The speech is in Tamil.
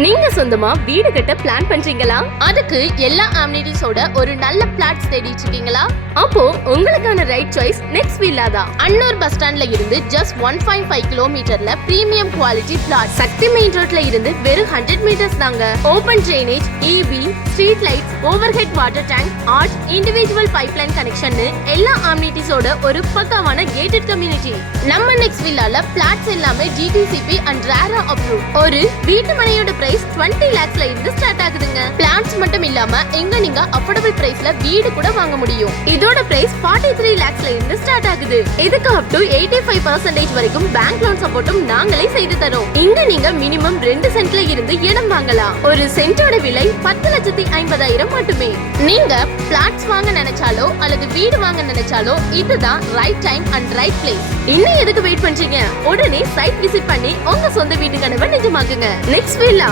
நீங்க சொந்தமா வீடு கட்ட பிளான் பண்றீங்களா? அதுக்கு எல்லா அம்னிட்டிஸோட ஒரு நல்ல பிளாட்ஸ் தேடிட்டு இருக்கீங்களா? அப்போ உங்களுக்கான ரைட் சாய்ஸ் நெக்ஸ்ட் வில்லா தான். அன்னூர் பஸ் ஸ்டாண்ட்ல இருந்து ஜஸ்ட் 1.5 கிலோமீட்டர்ல பிரீமியம் குவாலிட்டி பிளாட். சக்தி மெயின் ரோட்ல இருந்து வெறும் 100 மீட்டர்ஸ் தாங்க. Open drainage, EB, street lights, overhead water tank, arch, individual pipeline connection எல்லா அம்னிட்டிஸோட ஒரு பக்காவான கேட்டட் கம்யூனிட்டி. நம்ம நெக்ஸ்ட் வில்லால பிளாட்ஸ் எல்லாமே GTCP அண்ட் RERA அப்ரூவ். ஒரு வீட்டு மனையோட பிரைஸ் 20 lakhsல இருந்து ஸ்டார்ட் ஆகுதுங்க. பிளான்ஸ் மட்டும் இல்லாம எங்க நீங்க அஃபோர்டபிள் பிரைஸ்ல வீடு கூட வாங்க முடியும். இதோட பிரைஸ் 43 lakhsல இருந்து ஸ்டார்ட் ஆகுது. இதுக்கு அப் டு 85% வரைக்கும் பேங்க் லோன் சப்போர்ட்டும் நாங்களே செய்து தரோம். இங்க நீங்க மினிமம் 2 சென்ட்ல இருந்து இடம் வாங்கலாம். ஒரு சென்டோட விலை 10,50,000 மட்டுமே. நீங்க பிளாட்ஸ் வாங்க நினைச்சாலோ அல்லது வீடு வாங்க நினைச்சாலோ இதுதான் right time and right place. இன்னும் எதுக்கு வெயிட் பண்றீங்க? உடனே சைட் விசிட் பண்ணி உங்க சொந்த வீட்டு கனவை நிஜமாக்குங்க. Next villa